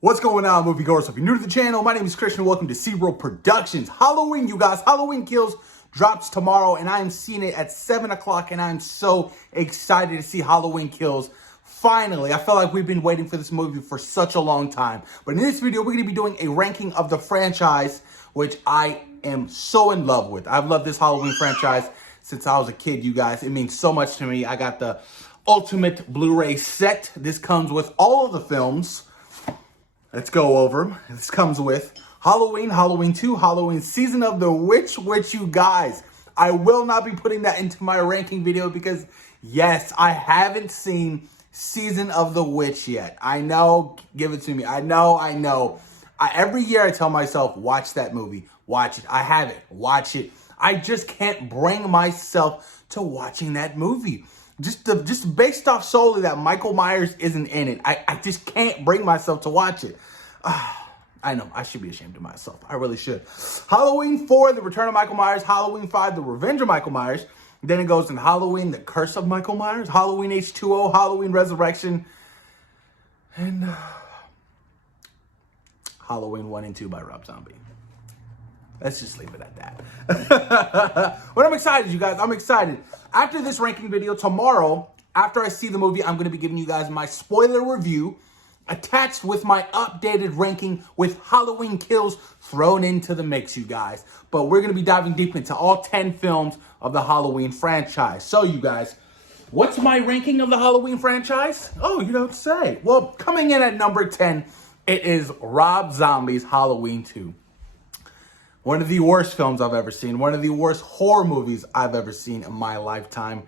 What's going on, moviegoers? If you're new to the channel, my name is Christian. Welcome to SeaWorld Productions. Halloween, you guys. Halloween Kills drops tomorrow, and I'm seeing it at 7 o'clock, and I'm so excited to see Halloween Kills. Finally, I feel like we've been waiting for this movie for such a long time. But in this video, we're going to be doing a ranking of the franchise, which I am so in love with. I've loved this Halloween franchise since I was a kid, you guys. It means so much to me. I got the Ultimate Blu-ray set. This comes with all of the films. Let's go over them. This comes with Halloween, Halloween 2, Halloween Season of the Witch, which you guys, I will not be putting that into my ranking video because, yes, I haven't seen Season of the Witch yet. I know, give it to me. I know. Every year I tell myself, watch that movie. Watch it. I haven't. Watch it. I just can't bring myself to watching that movie. Just based off solely that Michael Myers isn't in it. I just can't bring myself to watch it. I know, I should be ashamed of myself. I really should. Halloween 4, The Return of Michael Myers. Halloween 5, The Revenge of Michael Myers. Then it goes in Halloween, The Curse of Michael Myers. Halloween H2O, Halloween Resurrection. And Halloween 1 and 2 by Rob Zombie. Let's just leave it at that. But I'm excited, you guys. I'm excited. After this ranking video, tomorrow, after I see the movie, I'm going to be giving you guys my spoiler review attached with my updated ranking with Halloween Kills thrown into the mix, you guys. But we're going to be diving deep into all 10 films of the Halloween franchise. So, you guys, what's my ranking of the Halloween franchise? Oh, you don't say. Well, coming in at number 10, it is Rob Zombie's Halloween 2. One of the worst films I've ever seen. One of the worst horror movies I've ever seen in my lifetime.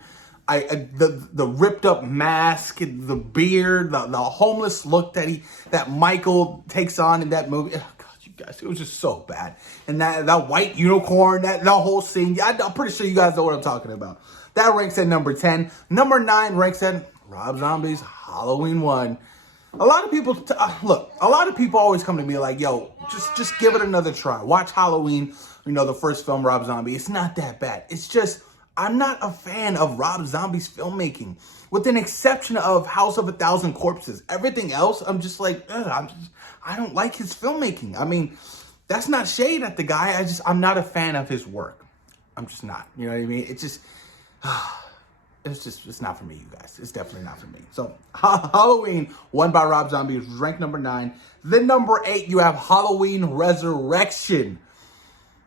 The ripped up mask, the beard, the homeless look that Michael takes on in that movie. Oh, God, you guys, it was just so bad. And that white unicorn, that whole scene. Yeah, I'm pretty sure you guys know what I'm talking about. That ranks at number 10. Number 9 ranks at Rob Zombie's Halloween 1. A lot of people, look, a lot of people always come to me like, yo, just give it another try. Watch Halloween, the first film, Rob Zombie. It's not that bad. It's just, I'm not a fan of Rob Zombie's filmmaking. With an exception of House of a Thousand Corpses. Everything else, I'm just like, I don't like his filmmaking. I mean, that's not shade at the guy. I'm not a fan of his work. I'm just not. You know what I mean? It's just... It's not for me, you guys. It's definitely not for me. So, Halloween 1 by Rob Zombie is ranked number 9. Then number 8, you have Halloween Resurrection.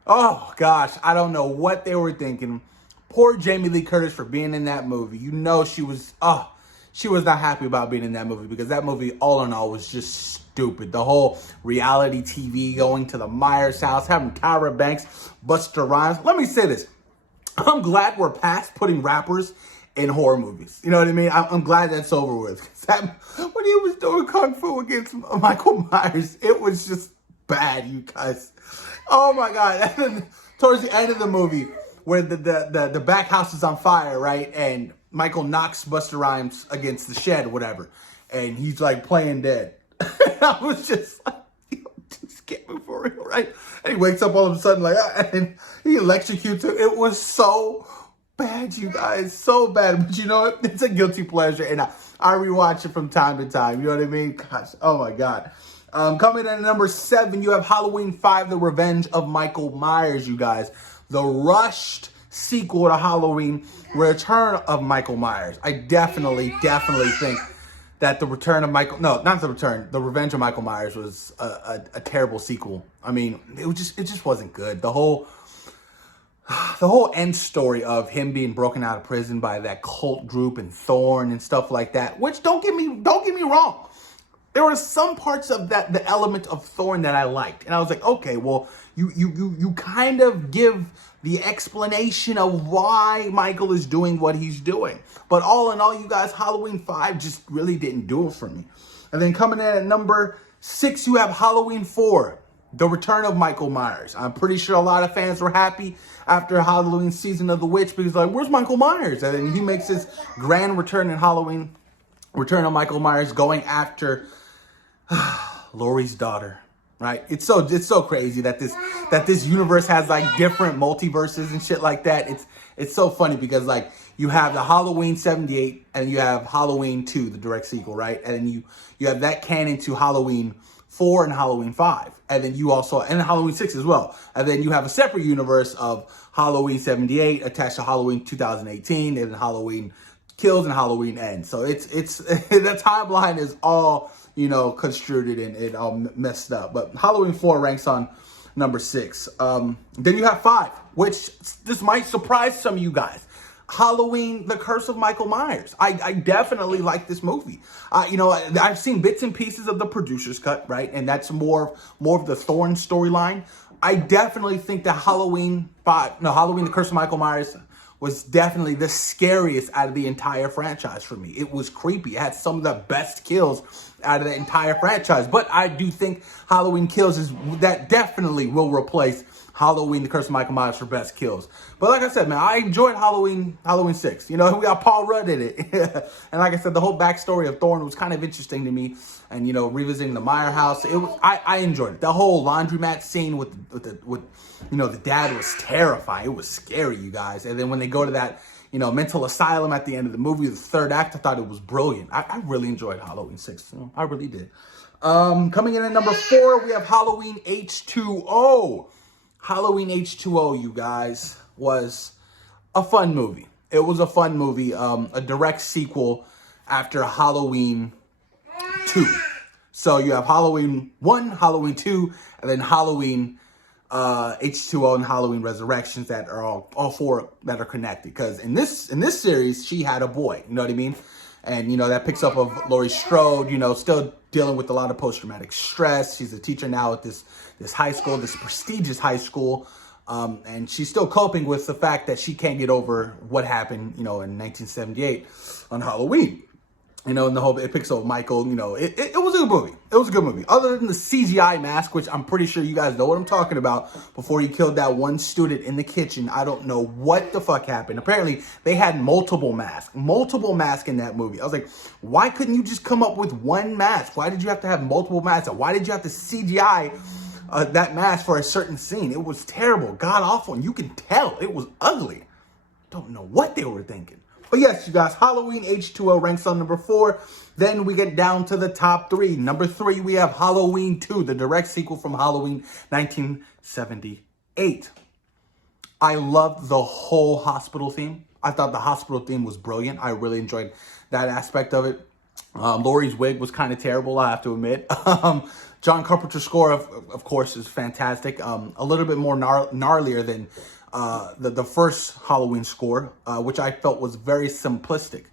Oh, gosh. I don't know what they were thinking. Poor Jamie Lee Curtis for being in that movie. You know she was not happy about being in that movie because that movie, all in all, was just stupid. The whole reality TV, going to the Myers house, having Tyra Banks, Busta Rhymes. Let me say this. I'm glad we're past putting rappers in horror movies. You know what I mean? I'm glad that's over with. When he was doing Kung Fu against Michael Myers, it was just bad, you guys. Oh my God. And then towards the end of the movie, where the back house is on fire, right? And Michael knocks Busta Rhymes against the shed or whatever. And he's like playing dead. I was just like, just get me for real, right? And he wakes up all of a sudden like, and he electrocutes him. It was so bad, you guys, so bad. But you know what? It's a guilty pleasure, and I rewatch it from time to time. You know what I mean? Gosh, oh my God. Coming in at number 7, you have Halloween 5, The Revenge of Michael Myers, you guys. The rushed sequel to Halloween, Return of Michael Myers. I definitely think that the Revenge of Michael Myers was a terrible sequel. I mean, it just wasn't good. The whole end story of him being broken out of prison by that cult group and Thorn and stuff like that, which don't get me wrong. There were some parts of the element of Thorn that I liked. And I was like, okay, well, you kind of give the explanation of why Michael is doing what he's doing. But all in all, you guys, Halloween 5 just really didn't do it for me. And then coming in at number 6, you have Halloween 4, The Return of Michael Myers. I'm pretty sure a lot of fans were happy after Halloween Season of the Witch because like, where's Michael Myers? And then he makes his grand return in Halloween, Return of Michael Myers, going after Laurie's daughter. Right? It's so crazy that this universe has like different multiverses and shit like that. It's so funny because like you have the Halloween 78 and you have Halloween 2, the direct sequel, right? And then you have that canon to Halloween 4 and Halloween 5. And then you also, and Halloween 6 as well. And then you have a separate universe of Halloween 78 attached to Halloween 2018, and then Halloween Kills and Halloween Ends. So it's the timeline is all, construed and all messed up. But Halloween 4 ranks on number 6. Then you have 5, which this might surprise some of you guys. Halloween, The Curse of Michael Myers. I definitely like this movie. I've seen bits and pieces of the producer's cut, right? And that's more of the Thorn storyline. I definitely think that Halloween, The Curse of Michael Myers was definitely the scariest out of the entire franchise for me. It was creepy. It had some of the best kills out of the entire franchise. But I do think Halloween Kills that definitely will replace Halloween, The Curse of Michael Myers for best kills. But like I said, man, I enjoyed Halloween 6. We got Paul Rudd in it. And like I said, the whole backstory of Thorn was kind of interesting to me. And, revisiting the Meyer house, I enjoyed it. The whole laundromat scene with the dad was terrifying. It was scary, you guys. And then when they go to that, mental asylum at the end of the movie, the third act, I thought it was brilliant. I really enjoyed Halloween 6. I really did. Coming in at number 4, we have Halloween H2O. Halloween H2O, you guys, was a fun movie. It was a fun movie, a direct sequel after Halloween 2. So you have Halloween 1, Halloween 2, and then Halloween H2O and Halloween Resurrections that are all 4 that are connected. Because in this series, she had a boy, you know what I mean? And, that picks up of Laurie Strode, still dealing with a lot of post-traumatic stress. She's a teacher now at this high school, this prestigious high school. And she's still coping with the fact that she can't get over what happened, in 1978 on Halloween. And the whole, it picks up Michael, it was a good movie. It was a good movie. Other than the CGI mask, which I'm pretty sure you guys know what I'm talking about, before he killed that one student in the kitchen, I don't know what the fuck happened. Apparently, they had multiple masks in that movie. I was like, why couldn't you just come up with one mask? Why did you have to have multiple masks? Why did you have to CGI that mask for a certain scene? It was terrible, god awful, and you can tell it was ugly. Don't know what they were thinking. But yes, you guys, Halloween H2O ranks on number 4. Then we get down to the top 3. Number 3, we have Halloween 2, the direct sequel from Halloween 1978. I loved the whole hospital theme. I thought the hospital theme was brilliant. I really enjoyed that aspect of it. Laurie's wig was kind of terrible, I have to admit. John Carpenter's score, of course, is fantastic. A little bit more gnarlier than the first Halloween score, which I felt was very simplistic.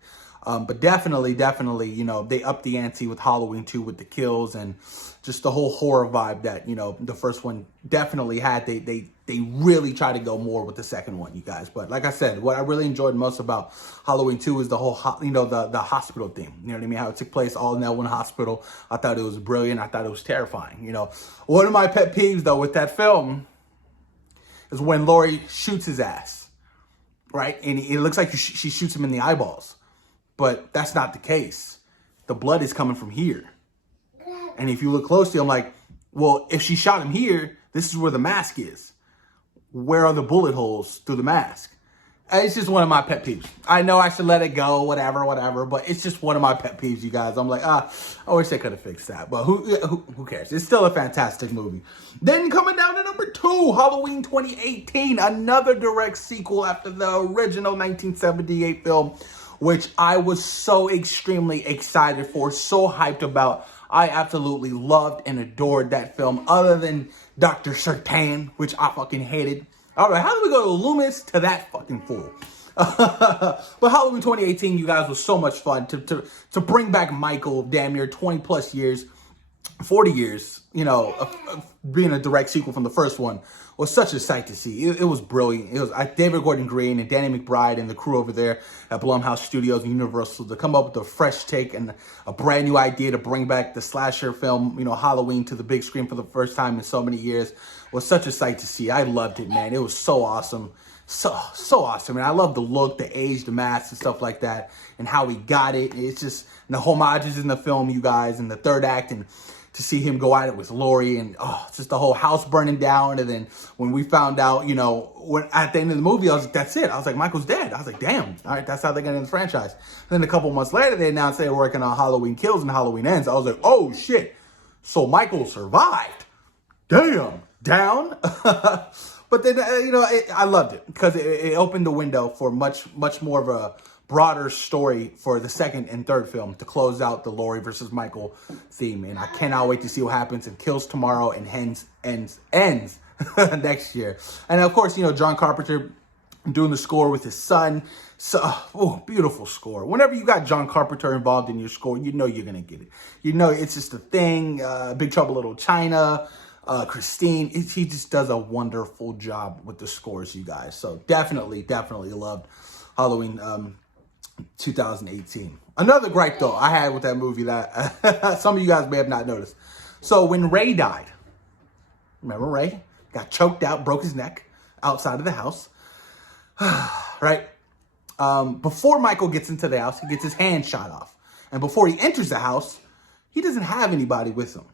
But definitely, they upped the ante with Halloween 2 with the kills and just the whole horror vibe that, the first one definitely had. They really tried to go more with the second one, you guys. But like I said, what I really enjoyed most about Halloween 2 is the whole, the hospital theme. You know what I mean? How it took place all in that one hospital. I thought it was brilliant. I thought it was terrifying. One of my pet peeves, though, with that film is when Laurie shoots his ass, right? And it looks like she shoots him in the eyeballs. But that's not the case. The blood is coming from here. And if you look closely, I'm like, well, if she shot him here, this is where the mask is. Where are the bullet holes through the mask? And it's just one of my pet peeves. I know I should let it go, whatever, but it's just one of my pet peeves, you guys. I'm like, I wish they could have fixed that. But who cares? It's still a fantastic movie. Then coming down to number 2, Halloween 2018, another direct sequel after the original 1978 film, which I was so extremely excited for, so hyped about. I absolutely loved and adored that film, other than Dr. Sertan, which I fucking hated. All right, how do we go to Loomis to that fucking fool? But Halloween 2018, you guys, was so much fun to bring back Michael, damn near 20 plus years, 40 years, of being a direct sequel from the first one was such a sight to see. It was brilliant. It was David Gordon Green and Danny McBride and the crew over there at Blumhouse Studios and Universal to come up with a fresh take and a brand new idea to bring back the slasher film, Halloween, to the big screen for the first time in so many years was such a sight to see. I loved it, man. It was so awesome. So awesome. And I love the look, the age, the mask and stuff like that and how he got it. It's just the homages in the film, you guys, in the third act, and to see him go at it with Laurie, and it's just the whole house burning down. And then when we found out, when at the end of the movie, I was like, that's it. I was like, Michael's dead. I was like, damn. All right, that's how they're getting in the franchise. And then a couple months later, they announced they were working on Halloween Kills and Halloween Ends. I was like, oh shit. So Michael survived. Damn, down. But then, I loved it because it opened the window for much more of a broader story for the second and third film to close out the Laurie versus Michael theme. And I cannot wait to see what happens and Kills Tomorrow and ends next year. And of course, John Carpenter doing the score with his son. So, beautiful score. Whenever you got John Carpenter involved in your score, you're going to get it. It's just a thing. Big Trouble Little China, Christine. He just does a wonderful job with the scores, you guys. So definitely loved Halloween 2018. Another gripe, though, I had with that movie that some of you guys may have not noticed. So when Ray died, remember Ray? Got choked out, broke his neck outside of the house. Right? Before Michael gets into the house, he gets his hand shot off. And before he enters the house, he doesn't have anybody with him.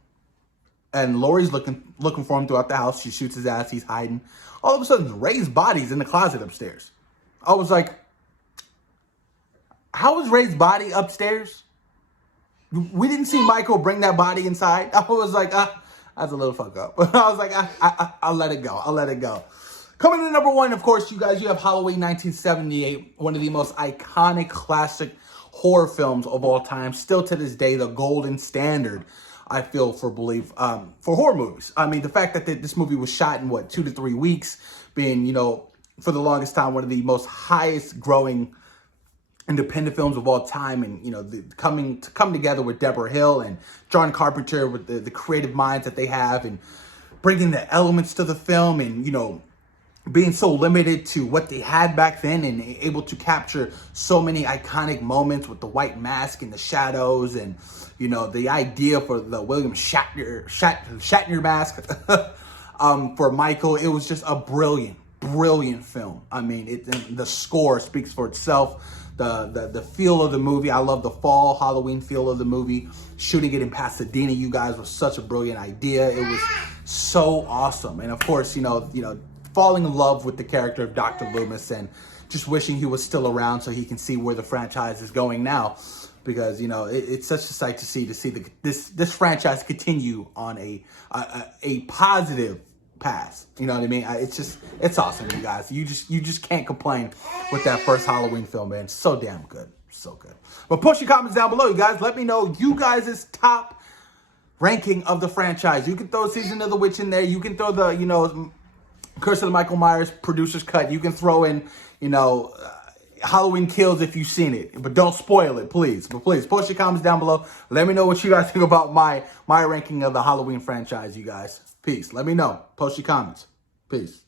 And Laurie's looking for him throughout the house. She shoots his ass. He's hiding. All of a sudden, Ray's body's in the closet upstairs. I was like, how is Ray's body upstairs? We didn't see Michael bring that body inside. I was like, that's a little fuck up. I was like, I'll let it go. I'll let it go. Coming to number one, of course, you guys, you have Halloween 1978, one of the most iconic classic horror films of all time. Still to this day, the golden standard, I feel, for horror movies. I mean, the fact that this movie was shot in, 2 to 3 weeks, being, for the longest time, one of the most highest growing independent films of all time, and, come together with Deborah Hill and John Carpenter with the creative minds that they have, and bringing the elements to the film, and, being so limited to what they had back then and able to capture so many iconic moments with the white mask and the shadows and, the idea for the William Shatner mask for Michael. It was just a brilliant film. I mean, the score speaks for itself. The feel of the movie. I love the fall Halloween feel of the movie. Shooting it in Pasadena, you guys, was such a brilliant idea. It was so awesome. And of course, falling in love with the character of Dr. Loomis and just wishing he was still around so he can see where the franchise is going now. Because, it's such a sight to see this franchise continue on a positive path. You know what I mean? It's awesome, you guys. You just can't complain with that first Halloween film, man. So damn good. So good. But post your comments down below, you guys. Let me know you guys' top ranking of the franchise. You can throw Season of the Witch in there. You can throw the, Curse of the Michael Myers producer's cut. You can throw in, Halloween Kills if you've seen it. But don't spoil it, please. But please, post your comments down below. Let me know what you guys think about my ranking of the Halloween franchise, you guys. Peace. Let me know. Post your comments. Peace.